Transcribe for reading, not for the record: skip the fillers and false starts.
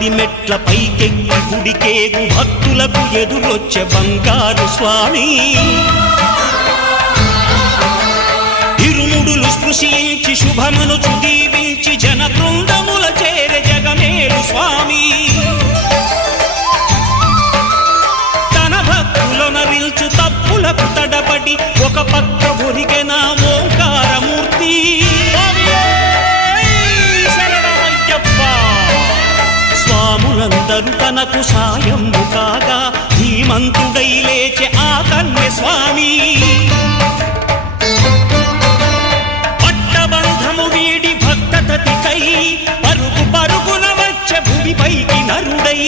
పడి మెట్ల పైకెక్కి గుడికేగు భక్తులకు ఎదురొచ్చే బంగారు స్వామి ఇరుముడులు స్పృశించి శుభమనుచు దీవించి జన బృందముల చేరే జగమేలు స్వామి తన భక్తులనరిల్చు తప్పులకు తడబడి ఒక పక్క ఒరిగెన ఓంకారమూర్తి స్వాములందరూ తనకు సాయము కాగా ధీమంతుడై లేచే ఆ కన్య స్వామి పట్టబంధము వీడి భక్తతతికై పరుగు పరుగున వచ్చే భూమిపైకి నరుడై